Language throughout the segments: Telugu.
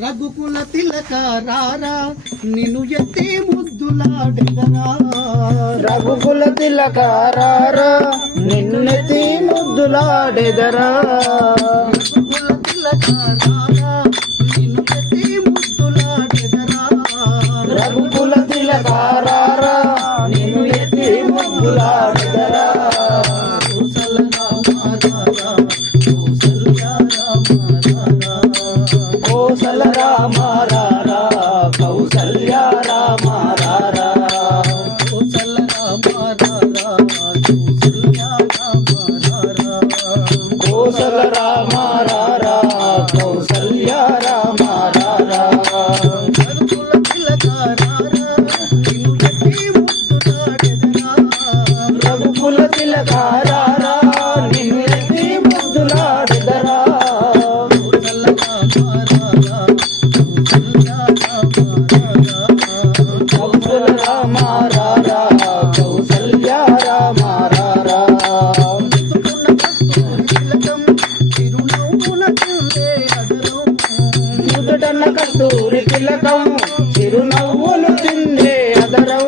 రఘుకుల తిలక రారా నిన్ను ఎత్తి ముద్దులాడెదరా రఘుకుల తిలక రారా నిన్నెత్తి ముద్దులాడెదరా రఘుకుల తిలక రారా నిన్ను ఎత్తి ముద్దులాడెదరా రఘుకుల తిలక రారా నిన్ను ఎత్తి ముద్దులాడెదరా కౌసల్య రామ రారా కౌసల్య రామ రారా కౌసల్య రామ రారా కౌసల్య రామ రారా కౌసల్య రామ రారా రఘుకుల తిలక రారా నిన్ను ఎత్తి ముద్దులాడెదరా రఘుకుల తిలక రారా నిన్ను ఎత్తి ముద్దులాడెదరా కౌసల్య రామ రారా కౌసల్య రామ రారా నుదుటన్న కస్తూరి తిలకం చిరునవ్వులు చిందే అదరం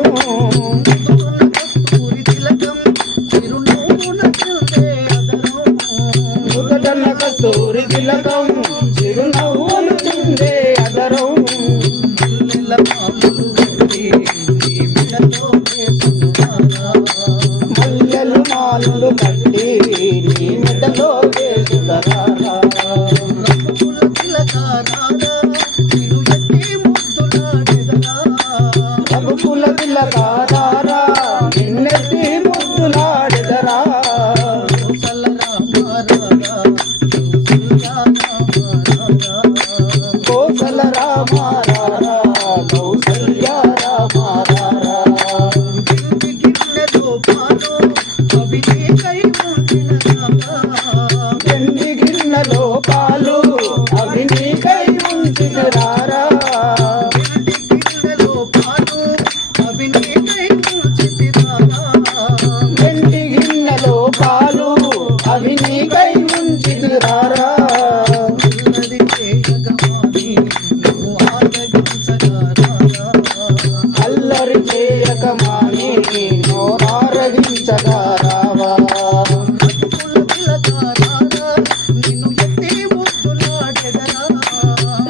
నుదుటన్న కస్తూరి తిలకం చిరునవ్వులు చిందే అదరం మల్లెలు మాలలు కట్టి నీ మెడలో వేసుదరారా రఘుకుల తిలక రారా నిన్నెత్తి ముద్దులాడెదరా కౌసల్య రామ రారా కౌసల్య రామ రారా వెండి గిన్నెలో పాలు అవి నీకై ఉంచిన రారా వెండి గిన్నెలో పాలు అవి నీకై ఉంచిన రారా అల్లరి చేయక మాని నోరారగించగా రావా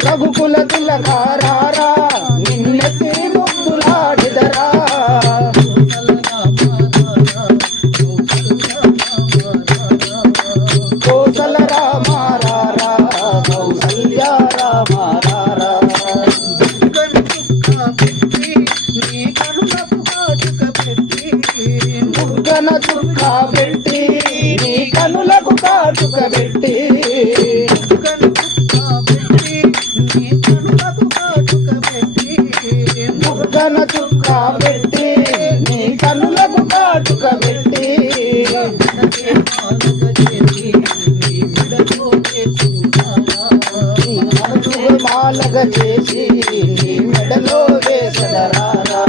రఘుకుల తిలక రారా నిన్నెత్తి ముద్దులాడెదరా కౌసల్య రామ రారా కౌసల్య రామ రారా బుగ్గన చుక్క పెట్టి నీ కనులకు కాటుక పెట్టి బుగ్గన చుక్క పెట్టి నీ కనులకు కాటుక పెట్టి మనసుకు మాలగ చేసి నీ మెడలో వేసదరారా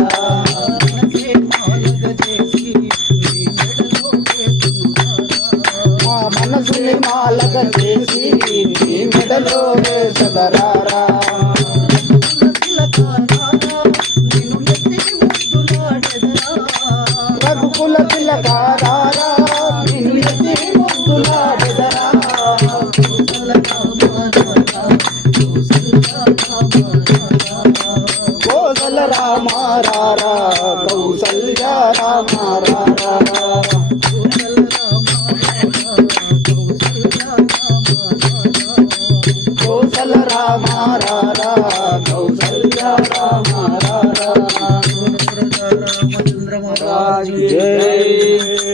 మా మనసుని మాలగ చేసి నీ మెడలో వేసదరారా రఘుకుల తిలక రారా నిన్ను ఎత్తి ముద్దులాడెదరా కౌసల్య రామ రారా కౌసల్య రామ రారా కౌసల్య రామ రారా కౌసల్య రామ రారా రామచంద్ర మహారాజ్ జై